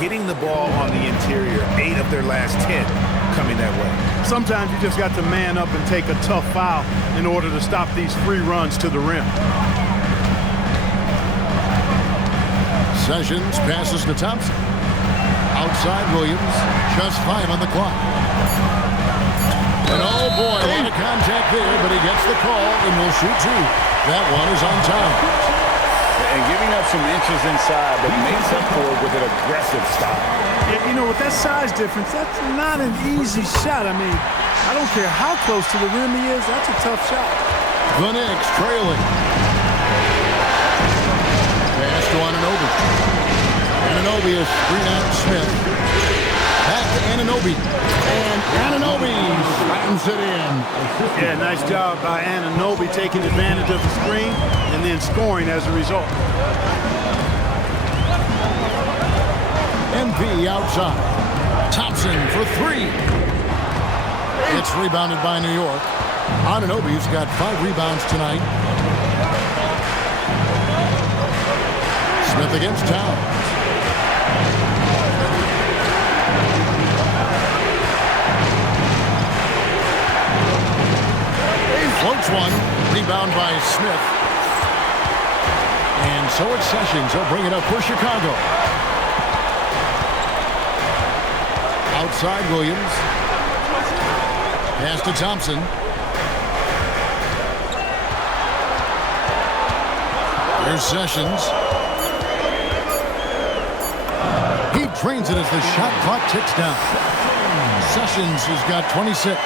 getting the ball on the interior. 8 of their last 10 coming that way. Sometimes you just got to man up and take a tough foul in order to stop these free runs to the rim. Sessions passes to Thompson. Outside Williams, just 5 on the clock. And oh boy, a lot of contact there, but he gets the call and will shoot 2. That one is on time. And giving up some inches inside, but he makes up for it with an aggressive stop. Yeah, you know, with that size difference, that's not an easy shot. I mean, I don't care how close to the rim he is, that's a tough shot. The Knicks trailing. Pass to Anunoby. Anunoby is screen out Smith. Back to Anunoby. And Anunoby slams it in. Yeah, nice job by Anunoby taking advantage of the screen and then scoring as a result. MP outside. Thompson for 3. It's rebounded by New York. Anunoby's got 5 rebounds tonight. Smith against Towns. Floats one. Rebound by Smith. And so it's Sessions. He'll bring it up for Chicago. Outside Williams. Pass to Thompson. Here's Sessions. He drains it as the shot clock ticks down. Sessions has got 26.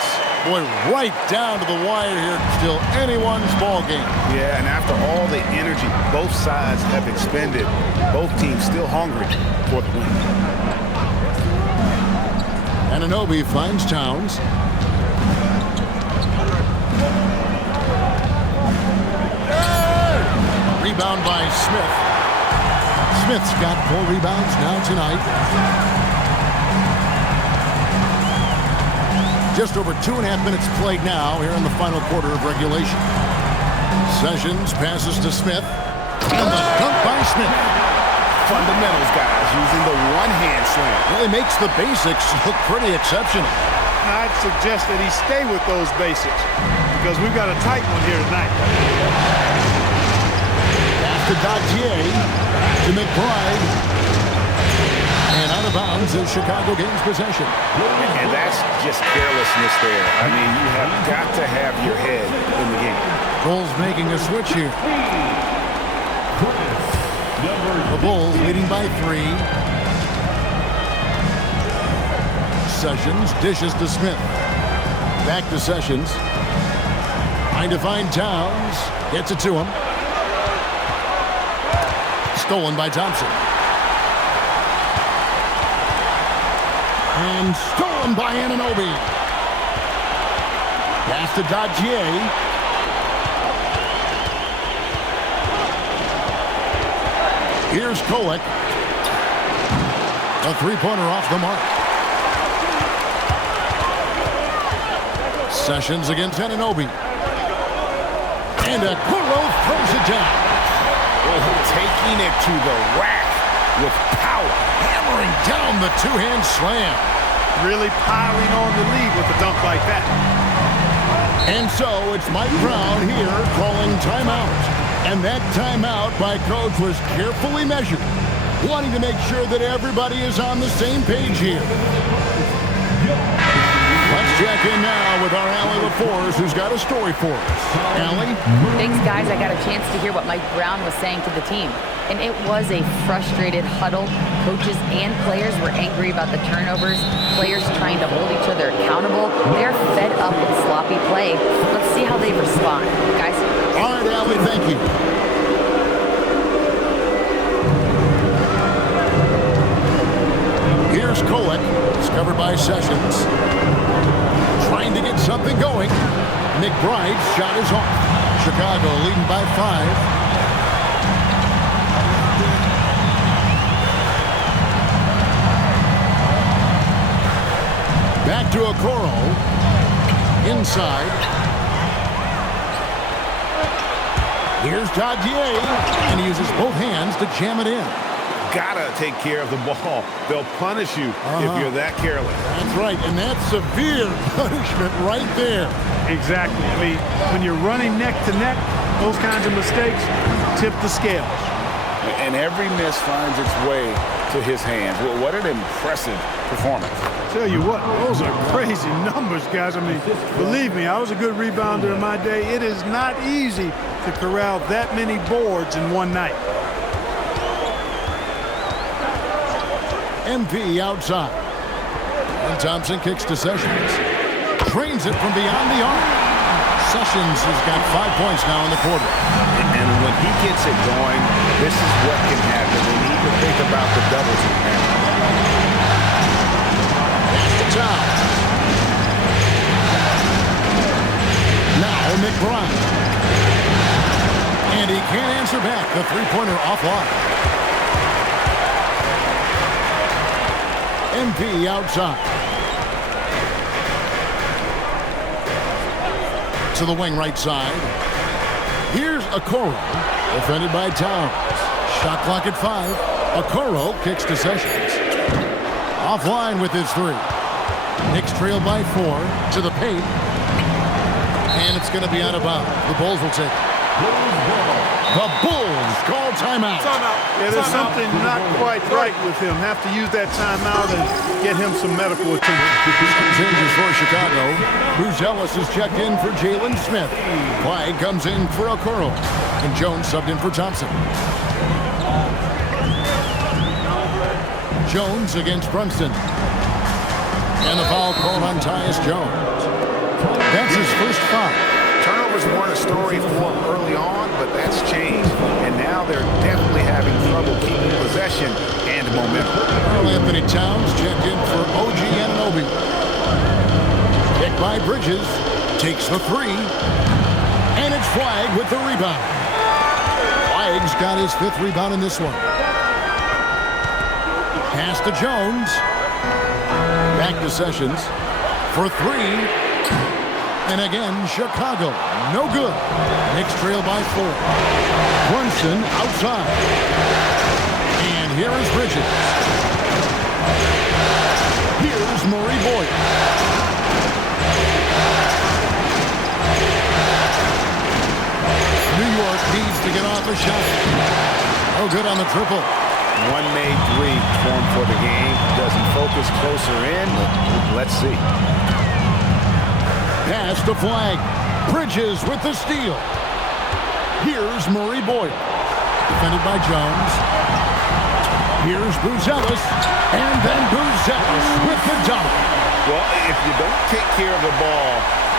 Boy, right down to the wire here. Still anyone's ball game. Yeah, and after all the energy both sides have expended, both teams still hungry for the win. Anunoby finds Towns. Rebound by Smith. Smith's got 4 rebounds now tonight. Just over 2.5 minutes played now here in the final quarter of regulation. Sessions passes to Smith. And the dunk by Smith. Fundamentals, guys, using the one-hand slam. Really makes the basics look pretty exceptional. I'd suggest that he stay with those basics because we've got a tight one here tonight. Pass to Dottier, to McBride. And out of bounds as Chicago gains possession. And that's just carelessness there. I mean, you have got to have your head in the game. Bulls making a switch here. The Bulls leading by 3. Sessions dishes to Smith. Back to Sessions. Trying to find Towns. Gets it to him. Stolen by Thompson. And stolen by Anunoby. Pass to Dottier. Here's Kolek. A 3-pointer off the mark. Sessions against Anunoby. And Okoro throws it down. Taking it to the rack with power. Hammering down the 2-hand slam. Really piling on the lead with a dunk like that. And so it's Mike Brown here calling timeout. And that timeout by Coach was carefully measured, wanting to make sure that everybody is on the same page here. Let's check in now with our Allie LaForce, who's got a story for us. Allie? Thanks, guys. I got a chance to hear what Mike Brown was saying to the team. And it was a frustrated huddle. Coaches and players were angry about the turnovers. Players trying to hold each other accountable. They're fed up with sloppy play. Let's see how they respond. Guys? All right, Allie, thank you. Here's Kolek, discovered by Sessions. Trying to get something going. McBride's shot is off. Chicago leading by 5. Back to Okoro. Inside. Here's Dottier. And he uses both hands to jam it in. gotta take care of the ball. They'll punish you if you're that careless. That's right, and that's severe punishment right there. Exactly. I mean, when you're running neck to neck, those kinds of mistakes tip the scales. And every miss finds its way to his hands. Well, what an impressive performance. Tell you what, those are crazy numbers, guys. I mean, believe me, I was a good rebounder in my day. It is not easy to corral that many boards in one night. MP outside. And Thompson kicks to Sessions. Trains it from beyond the arc. Sessions has got 5 points now in the quarter. And when he gets it going, this is what can happen. We need to think about the doubles he has. That's the top. Now McBride. And he can't answer back. The three-pointer offline. MP outside. To the wing right side. Here's Okoro, defended by Towns. Shot clock at 5. Okoro kicks to Sessions. Offline with his three. Knicks trail by 4 to the paint. And it's going to be out of bounds. The Bulls will take it. The Bulls call timeout. Yeah, there's something not quite right with him. Have to use that timeout and get him some medical attention. Changes for Chicago. Bruce Ellis is checked in for Jalen Smith. Clyde comes in for Okoro. And Jones subbed in for Thompson. Jones against Brunson. And the foul called on Tyus Jones. That's his first foul. Turnovers weren't a story for him early on, but that's changed. And now they're definitely having trouble keeping possession and momentum. Karl Anthony Towns checked in for OG Anunoby. Picked by Bridges. Takes the three. And it's Flagg with the rebound. Flagg's got his 5th rebound in this one. Pass to Jones. Back to Sessions for 3. And again, Chicago, no good. Knicks trail by 4. Brunson outside. And here is Bridges. Here's Murray Boyd. New York needs to get off a shot. No good on the triple. One made three formed for the game. Doesn't focus closer in, but let's see. Pass to Flagg. Bridges with the steal. Here's Murray Boyd. Defended by Jones. Here's Buzelis. And then Buzelis with the dunk. Well, if you don't take care of the ball,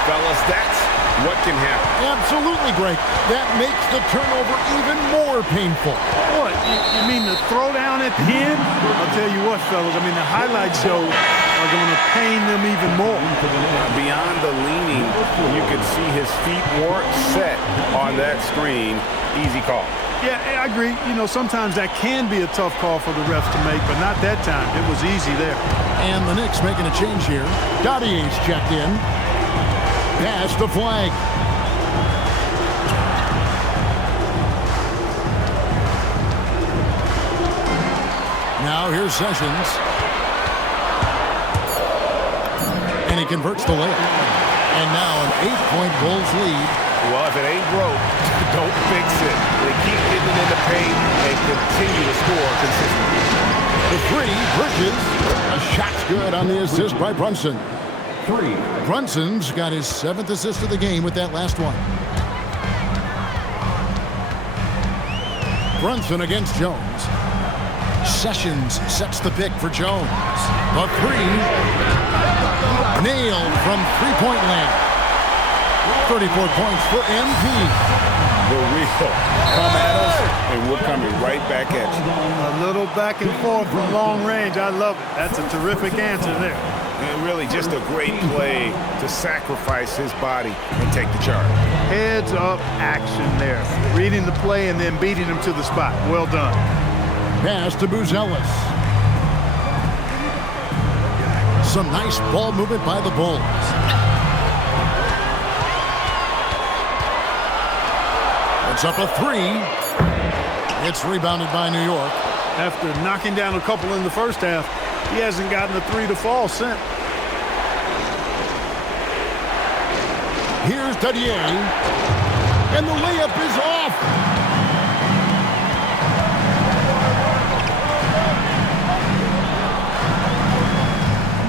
fellas, that's what can happen. Absolutely, Greg. That makes the turnover even more painful. What? You mean the throwdown at the end? I'll tell you what, fellas. I mean, the highlight shows are going to pain them even more. Beyond the leaning, you could see his feet weren't set on that screen. Easy call. Yeah, I agree. You know, sometimes that can be a tough call for the refs to make, but not that time. It was easy there. And the Knicks making a change here. Dottier's checked in. Pass to Flagg. Now here's Sessions. And he converts the layup. And now an 8-point Bulls lead. Well, if it ain't broke, don't fix it. They keep getting in the paint and continue to score consistently. The three, Bridges. A shot's good on the assist by Brunson. Brunson's got his 7th assist of the game with that last one. Brunson against Jones. Sessions sets the pick for Jones. The three. Nailed from three-point land. 34 points for MP. The real. Come at us, and we're coming right back at you. A little back and forth from long range. I love it. That's a terrific answer there. And really just a great play to sacrifice his body and take the charge. Heads up action there. Reading the play and then beating him to the spot. Well done. Pass to Buzelis. Some nice ball movement by the Bulls. It's up a three. It's rebounded by New York. After knocking down a couple in the first half, he hasn't gotten a 3 to fall since. Here's Dadier, and the layup is off.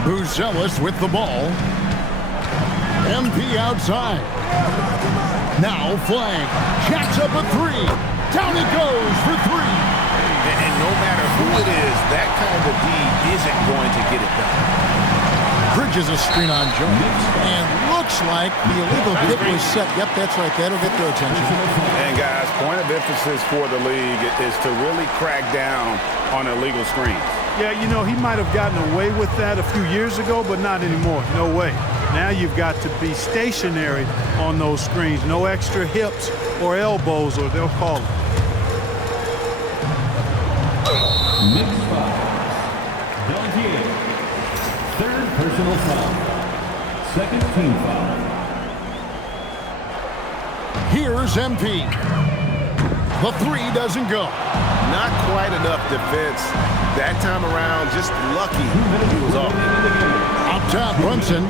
Buzelis with the ball. MP outside. Now Flag jacks up a three. Down it goes for three. And no matter who it is, that kind of D isn't going to get it done. Bridges a screen on Jones. And looks like the illegal kick was set. Yep, that's right. That'll get their attention. And guys, point of emphasis for the league is to really crack down on illegal screens. Yeah, you know, he might have gotten away with that a few years ago, but not anymore. No way. Now you've got to be stationary on those screens. No extra hips or elbows, or they'll call it. Knicks foul. Dadier. Third personal foul. Second team foul. Here's MP. The three doesn't go. Not quite enough defense. That time around, just lucky he was off. Up top, Brunson.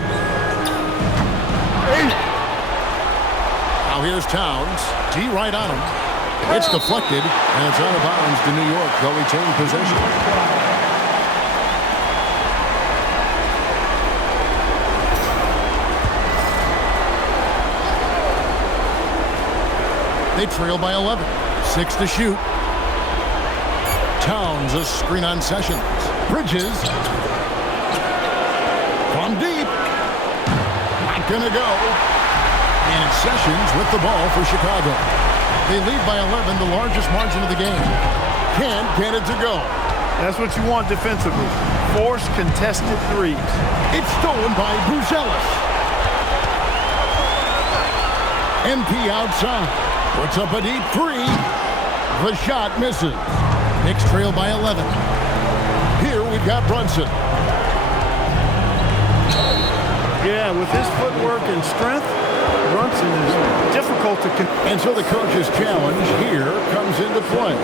Now here's Towns. D right on him. It's deflected, and it's out of bounds to New York. They'll retain possession. They trail by 11. 6 to shoot. Towns a screen on Sessions. Bridges. From deep. Not gonna go. And it's Sessions with the ball for Chicago. They lead by 11, the largest margin of the game. Can't get it to go. That's what you want defensively. Force contested threes. It's stolen by Buzelis. MP outside. Puts up a deep three. The shot misses. Knicks trail by 11. Here we've got Brunson. Yeah, with his footwork and strength, Brunson is difficult to And so the coach's challenge here comes into play.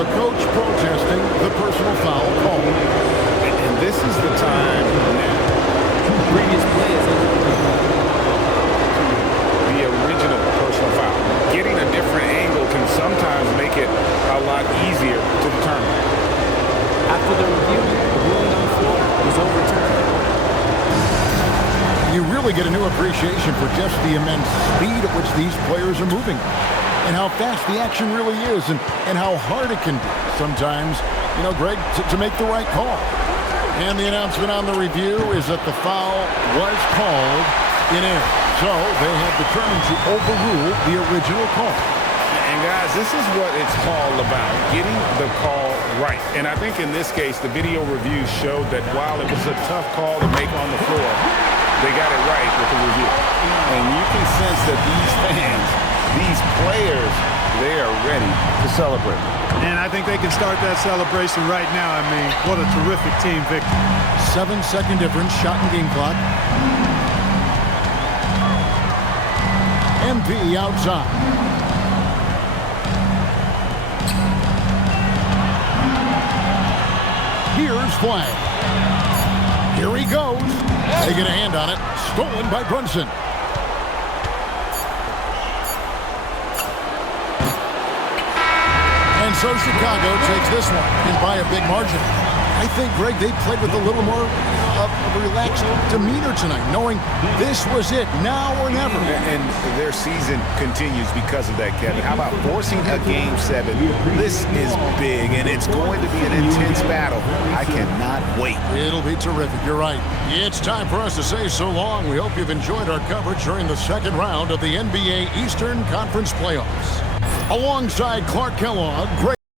The coach protesting the personal foul call. And this is the time now. Previous players. The original personal foul. Getting a different angle can sometimes make it a lot easier to determine. After the review, the ruling on the floor was overturned. You really get a new appreciation for just the immense speed at which these players are moving and how fast the action really is and how hard it can be sometimes, you know, Greg, to make the right call. And the announcement on the review is that the foul was called in air. So they have determined to overrule the original call. And guys, this is what it's all about, getting the call right. And I think in this case, the video review showed that while it was a tough call to make on the floor, they got it right with the review. And you can sense that these fans, these players, they are ready to celebrate. And I think they can start that celebration right now. I mean, what a terrific team victory. 7-second difference, shot and game clock. MP outside. Here's Flag. Here he goes. They get a hand on it. Stolen by Brunson. And so Chicago takes this one, and by a big margin. I think, Greg, they played with a little more of a relaxed demeanor tonight, knowing this was it, now or never. And their season continues because of that, Kevin. How about forcing a Game 7? This is big, and it's going to be an intense battle. I cannot wait. It'll be terrific. You're right. It's time for us to say so long. We hope you've enjoyed our coverage during the second round of the NBA Eastern Conference Playoffs. Alongside Clark Kellogg, Greg